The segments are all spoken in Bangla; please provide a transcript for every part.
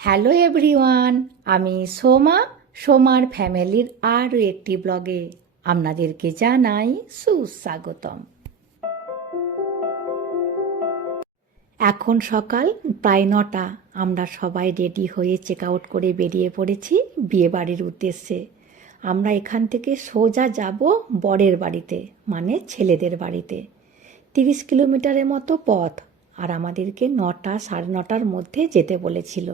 হ্যালো এভরিওয়ান, আমি সোমা, সোমার ফ্যামিলির আরও একটি ব্লগে আপনাদেরকে জানাই সুস্বাগতম। এখন সকাল, প্রায় নটা, আমরা সবাই রেডি হয়ে চেক আউট করে বেরিয়ে পড়েছি বিয়ে বাড়ির উদ্দেশ্যে। আমরা এখান থেকে সোজা যাব বরের বাড়িতে মানে ছেলেদের বাড়িতে। তিরিশ কিলোমিটারের মতো পথ, আর আমাদেরকে নটা সাড়ে নটার মধ্যে যেতে বলেছিল।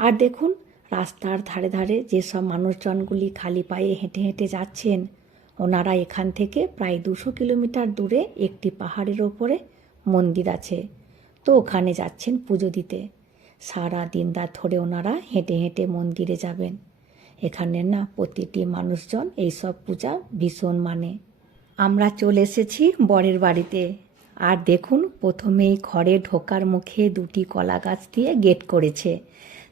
আর দেখুন, রাস্তার ধারে ধারে যেসব মানুষজনগুলি খালি পায়ে হেঁটে হেঁটে যাচ্ছেন, ওনারা এখান থেকে প্রায় দুশো কিলোমিটার দূরে একটি পাহাড়ের ওপরে মন্দির আছে। তো ওখানে যাচ্ছেন পুজো দিতে। সারা দিন রাত ধরে ওনারা হেঁটে হেঁটে মন্দিরে যাবেন। এখানে না প্রতিটি মানুষজন এইসব পূজা ভীষণ মানে। আমরা চলে এসেছি বরের বাড়িতে। আর দেখুন, প্রথমেই ঘরে ঢোকার মুখে দুটি কলা গাছ দিয়ে গেট করেছে।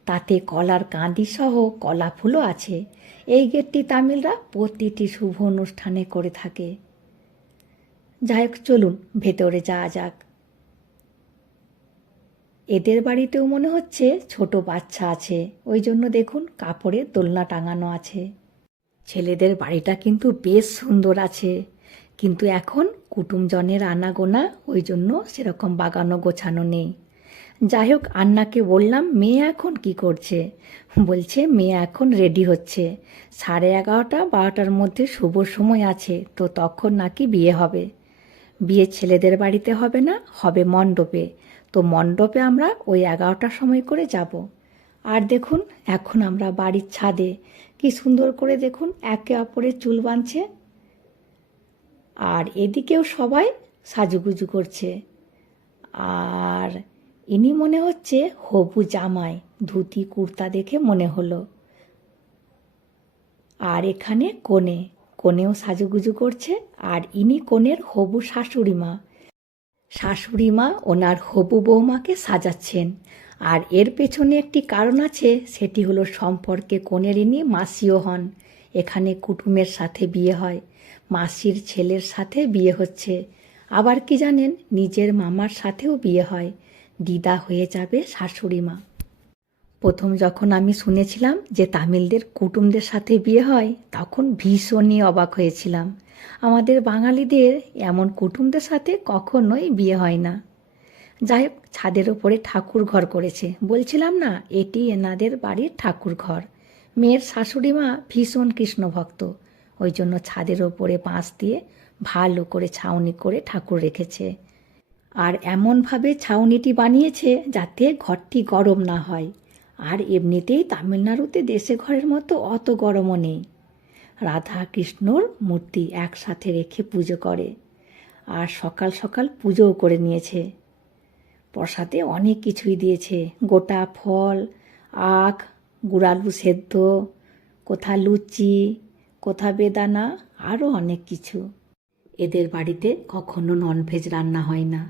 তাতে কলার কাঁদি সহ কলা ফুলও আছে। এই গেটটি তামিলরা প্রতিটি শুভ অনুষ্ঠানে করে থাকে। যাই হোক, চলুন, ভেতরে যাওয়া যাক। এদের বাড়িতেও মনে হচ্ছে ছোট বাচ্চা আছে। ওই জন্য দেখুন কাপড়ে দোলনা টাঙানো আছে। ছেলেদের বাড়িটা কিন্তু বেশ সুন্দর আছে। কিন্তু এখন কুটুমজনের আনাগোনা, ওই জন্য সেরকম বাগানো গোছানো নেই। যাই হোক আন্নাকে বললাম, মেয়ে এখন কি করছে? বলছে, মেয়ে এখন রেডি হচ্ছে। সাড়ে এগারোটা, বারোটার মধ্যে শুভ সময় আছে, তো তখন নাকি বিয়ে হবে। বিয়ে ছেলেদের বাড়িতে হবে না, হবে মণ্ডপে। তো মণ্ডপে আমরা ওই এগারোটার সময় করে যাব। আর দেখুন, এখন আমরা বাড়ির ছাদে। কি সুন্দর করে দেখুন, একে অপরের চুল বাঁধছে। আর এদিকেও সবাই সাজুগুজু করছে। আর ইনি মনে হচ্ছে হবু জামাই, ধুতি, কুর্তা দেখে মনে হলো। আর এখানে কোণে কোণেও সাজুগুজু করছে, আর ইনি কোণের হবু শাশুড়ি মা। শাশুড়ি মা ওনার হবু বৌমাকে সাজাচ্ছেন। আর এর পেছনে একটি কারণ আছে, সেটি হলো সম্পর্কে কোণের ইনি মাসিও হন। এখানে কুটুমের সাথে বিয়ে হয়, মাসির ছেলের সাথে বিয়ে হচ্ছে। আবার কি জানেন, নিজের মামার সাথেও বিয়ে হয়। দিদা হয়ে যাবে শাশুড়ি মা। প্রথম যখন আমি শুনেছিলাম যে তামিলদের কুটুমদের সাথে বিয়ে হয়, তখন ভীষণই অবাক হয়েছিলাম। আমাদের বাঙালিদের এমন কুটুমদের সাথে কখনোই বিয়ে হয় না। যাই হোক, ছাদের ওপরে ঠাকুর ঘর করেছে। বলছিলাম না, এটি এনাদের বাড়ির ঠাকুর ঘর। মেয়ের শাশুড়ি মা ভীষণ কৃষ্ণ ভক্ত ওই জন্য ছাদের ওপরে বাঁশ দিয়ে ভালো করে ছাউনি করে ঠাকুর রেখেছে। আর এমনভাবে ছাউনিটি বানিয়েছে যাতে ঘরটি গরম না হয়। আর এমনিতেই তামিলনাড়ুতে দেশে ঘরের মতো অত গরমও নেই। রাধা কৃষ্ণর মূর্তি একসাথে রেখে পুজো করে আর সকাল সকাল পুজোও করে নিয়েছে। প্রসাদে অনেক কিছুই দিয়েছে। গোটা ফল, আখ, গুড়ালু সেদ্ধ, কোথা লুচি, কোথা বেদানা, আরও অনেক কিছু। এদের বাড়িতে কখনো ননভেজ রান্না হয় না।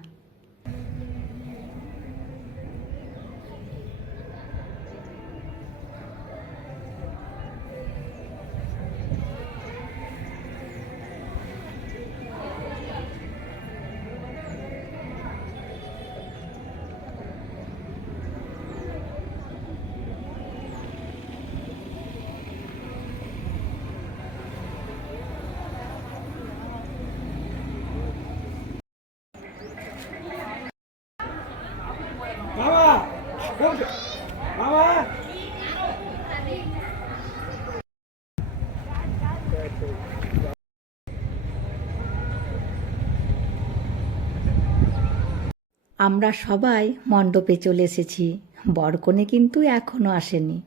আমরা সবাই মণ্ডপে চলে এসেছি। বরকনে কিন্তু এখনও আসেনি।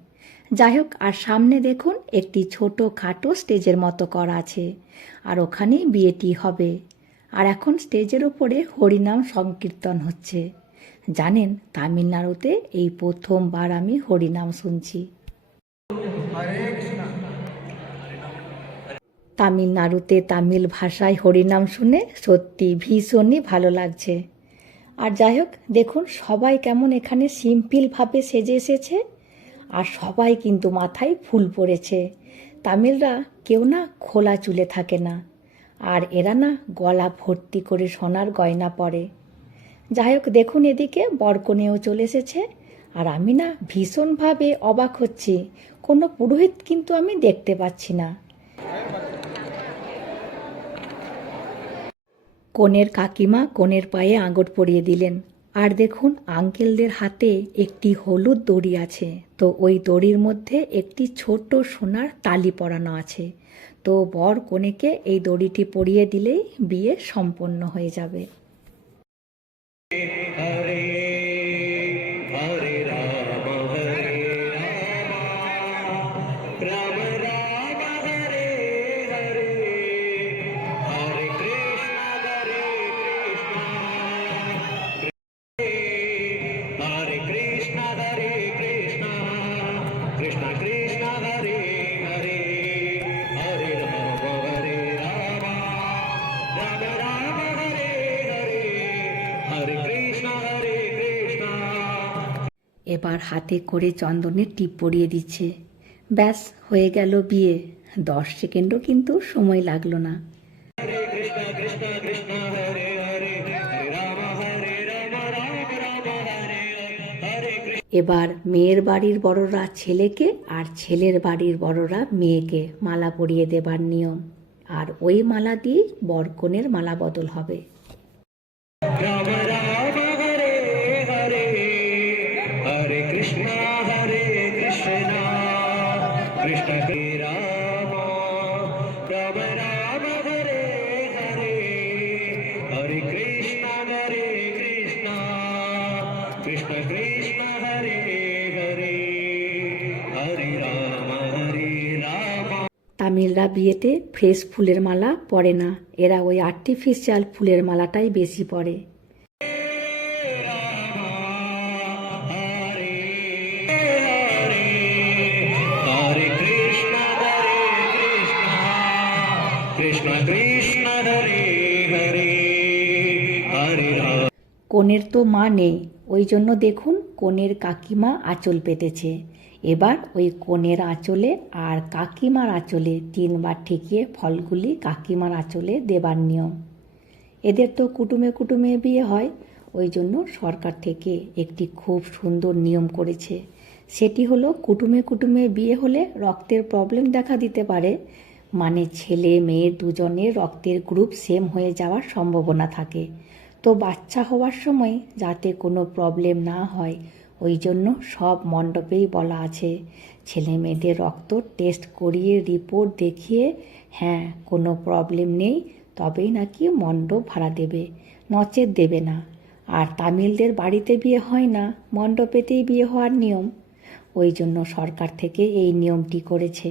যাই হোক আর সামনে দেখুন, একটি ছোট খাটো স্টেজের মতো করা আছে, আর ওখানেই বিয়েটি হবে। আর এখন স্টেজের ওপরে হরিনাম সংকীর্তন হচ্ছে। জানেন, তামিলনাড়ুতে এই প্রথমবার আমি হরিনাম শুনছি। তামিলনাড়ুতে তামিল ভাষায় হরিনাম শুনে সত্যি ভীষণই ভালো লাগছে। আর যাই হোক, দেখুন সবাই কেমন এখানে সিম্পলভাবে সেজে এসেছে আর সবাই কিন্তু মাথায় ফুল পড়েছে। তামিলরা কেউ না খোলা চুলে থাকে না আর এরা না গলা ভর্তি করে সোনার গয়না পরে। যাই হোক, দেখুন এদিকে বরকনেও চলে এসেছে আর আমি না ভীষণভাবে অবাক হচ্ছি। কোনো পুরোহিত কিন্তু আমি দেখতে পাচ্ছি না। কনের কাকিমা কনের পায়ে আঙট পরিয়ে দিলেন। আর দেখুন, আঙ্কেলদের হাতে একটি হলুদ দড়ি আছে। তো ওই দড়ির মধ্যে একটি ছোট সোনার তালি পরানো আছে। তো বর কনেকে এই দড়িটি পরিয়ে দিলেই বিয়ে সম্পন্ন হয়ে যাবে। এবার হাতে করে চন্দনের টিপ পরিয়ে দিচ্ছে। ব্যাস হয়ে গেল বিয়ে। দশ সেকেন্ডও কিন্তু সময় লাগল না। কৃষ্ণ কৃষ্ণ কৃষ্ণ এবার মেয়ের বাড়ির বড়রা ছেলেকে আর ছেলের বাড়ির বড়রা মেয়েকে মালা পরিয়ে দেবার নিয়ম। আর ওই মালা দিয়ে বরকনের মালা বদল হবে। এরা বিয়েতে ফ্রেশ ফুলের মালা পরে না। এরা ওই আর্টিফিশিয়াল ফুলের মালাটাই বেশি পরে। কনের তো মা নেই ওই জন্য দেখুন কনের কাকিমা আঁচল পেতেছে। এবার ওই কনের আঁচলে আর কাকিমার আঁচলে তিনবার ঠেকিয়ে ফলগুলি কাকিমার আঁচলে দেবার নিয়ম। এদের তো কুটুমে কুটুমে বিয়ে হয়, ওই জন্য সরকার থেকে একটি খুব সুন্দর নিয়ম করেছে। সেটি হলো কুটুমে কুটুমে বিয়ে হলে রক্তের প্রবলেম দেখা দিতে পারে মানে ছেলে মেয়ে দুজনের রক্তের গ্রুপ সেম হয়ে যাওয়ার সম্ভাবনা থাকে। তো বাচ্চা হওয়ার সময় যাতে কোনো প্রবলেম না হয়, ওই জন্য সব মণ্ডপেই বলা আছে। ছেলে মেয়েদের রক্ত টেস্ট করিয়ে রিপোর্ট দেখিয়ে হ্যাঁ কোনো প্রবলেম নেই, তবেই নাকি মণ্ডপ ভাড়া দেবে। নচেত দেবে না। আর তামিলদের বাড়িতে বিয়ে হয় না, মণ্ডপেতেই বিয়ে হওয়ার নিয়ম। ওই জন্য সরকার থেকে এই নিয়মটি করেছে।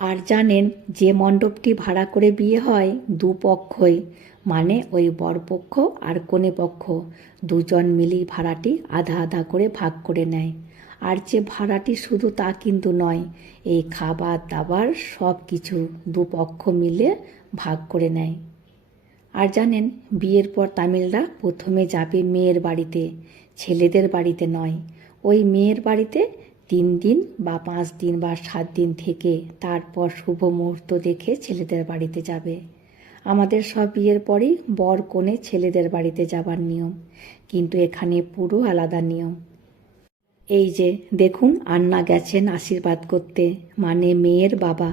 আর জানেন, যে মণ্ডপটি ভাড়া করে বিয়ে হয়, দুপক্ষই। মানে ওই বরপক্ষ আর কনে পক্ষ। দুজন মিলেই ভাড়াটি আধা আধা করে ভাগ করে নেয়। আর যে ভাড়াটি শুধু তা কিন্তু নয়, এই খাবার দাবার সব কিছু দুপক্ষ মিলে ভাগ করে নেয়। আর জানেন, বিয়ের পর তামিলরা প্রথমে যাবে মেয়ের বাড়িতে, ছেলেদের বাড়িতে নয়। ওই মেয়ের বাড়িতে তিন দিন বা পাঁচ দিন বা সাত দিন থেকে তারপর শুভ মুহূর্ত দেখে ছেলেদের বাড়িতে যাবে। আমাদের সব বিয়ের পরেই বর কোণে ছেলেদের বাড়িতে যাবার নিয়ম কিন্তু এখানে পুরো আলাদা নিয়ম। এই যে দেখুন আন্না গেছেন আশীর্বাদ করতে মানে মেয়ের বাবা।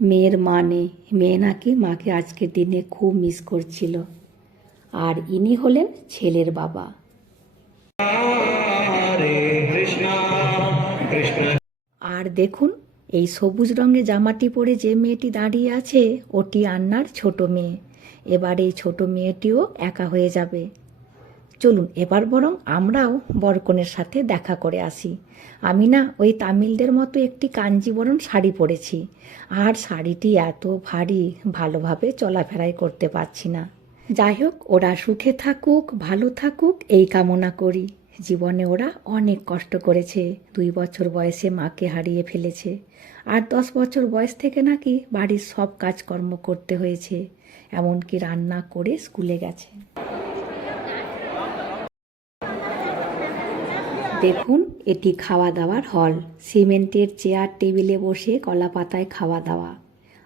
মেয়ের মা নে মেয়ে নাকি মাকে আজকের দিনে খুব মিস করছিল। আর ইনি হলেন ছেলের বাবা। আর দেখুন এই সবুজ রঙের জামাটি পরে যে মেয়েটি দাঁড়িয়ে আছে, ওটি আন্নার ছোট মেয়ে। এবার এই ছোট মেয়েটিও একা হয়ে যাবে। চলুন, এবার বরং আমরাও বরকনের সাথে দেখা করে আসি। আমি না ওই তামিলদের মতো একটি কাঞ্জিবরণ শাড়ি পরেছি। আর শাড়িটি এত ভারী, ভালোভাবে চলাফেরাই করতে পারছি না। যাই হোক, ওরা সুখে থাকুক, ভালো থাকুক, এই কামনা করি। জীবনে ওরা অনেক কষ্ট করেছে। দুই বছর বয়সে মাকে হারিয়ে ফেলেছে। আর দশ বছর বয়স থেকে নাকি বাড়ির সব কাজকর্ম করতে হয়েছে। এমনকি রান্না করে স্কুলে গেছে। দেখুন, এটি খাওয়া দাওয়ার হল। সিমেন্টের চেয়ার টেবিলে বসে কলা পাতায় খাওয়া দাওয়া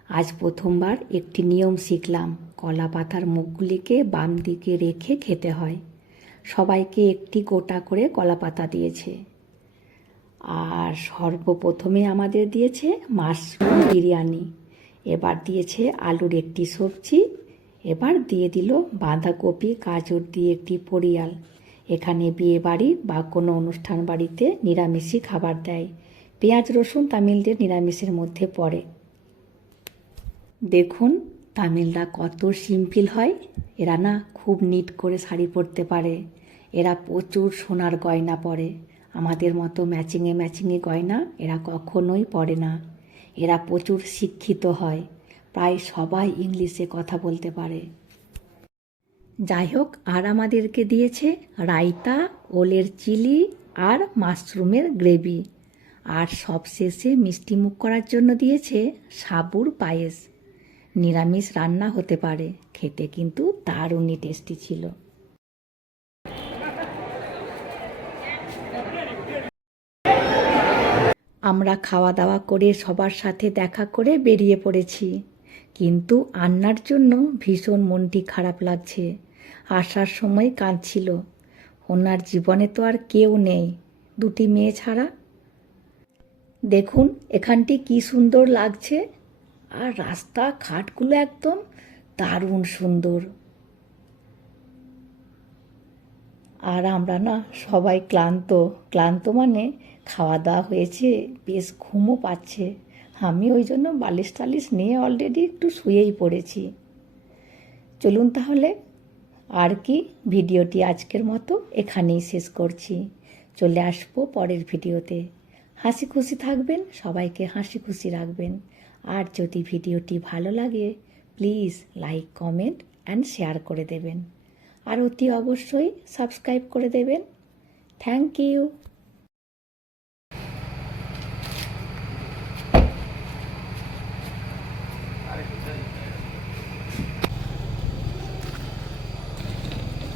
আজ প্রথমবার একটি নিয়ম শিখলাম। কলা পাতার মুখগুলিকে বাম দিকে রেখে খেতে হয়। সবাইকে একটি গোটা করে কলা পাতা দিয়েছে। আর সর্বপ্রথমে আমাদের দিয়েছে মাশরুম বিরিয়ানি। এবার দিয়েছে আলুর একটি সবজি। এবার দিয়ে দিল বাঁধাকপি, গাজর দিয়ে একটি পরিয়াল এখানে বিয়ে বাড়ি বা কোনো অনুষ্ঠান বাড়িতে নিরামিষই খাবার দেয়। পেঁয়াজ, রসুন, তামিলদের নিরামিষের মধ্যে পড়ে। দেখুন তামিলরা কত সিম্পল হয়? এরা না খুব নিট করে শাড়ি পরতে পারে। এরা প্রচুর সোনার গয়না পরে। আমাদের মতো ম্যাচিংয়ে ম্যাচিংয়ে গয়না এরা কখনোই পরে না। এরা প্রচুর শিক্ষিত হয়। প্রায় সবাই ইংলিশে কথা বলতে পারে। যাই হোক, আর আমাদেরকে দিয়েছে রায়তা, ওলের চিলি আর মাশরুমের গ্রেভি। আর সবশেষে মিষ্টি মুখ করার জন্য দিয়েছে সাবুর পায়েস। নিরামিষ রান্না হতে পারে। খেতে কিন্তু দারুণই টেস্টি ছিল। আমরা খাওয়া দাওয়া করে সবার সাথে দেখা করে বেরিয়ে পড়েছি। কিন্তু আন্নার জন্য ভীষণ মনটি খারাপ লাগছে। আসার সময় কাঁদছিল। ওনার জীবনে তো আর কেউ নেই। দুটি মেয়ে ছাড়া। দেখুন, এখানটি কি সুন্দর লাগছে। আর রাস্তা ঘাটগুলো একদম দারুণ সুন্দর। আর আমরা না সবাই ক্লান্ত। ক্লান্ত মানে খাওয়া দাওয়া হয়েছে, বেশ ঘুমও পাচ্ছে। আমি ওই জন্য বালিশ টালিশ নিয়ে অলরেডি একটু শুয়েই পড়েছি। চলুন তাহলে আর কি ভিডিওটি আজকের মতো এখানেই শেষ করছি। চলে আসব পরের ভিডিওতে। হাসি খুশি থাকবেন, সবাইকে হাসি খুশি রাখবেন। আর যদি ভিডিওটি ভালো লাগে please like comment and share করে দেবেন। আর অতি অবশ্যই সাবস্ক্রাইব করে দেবেন। Thank you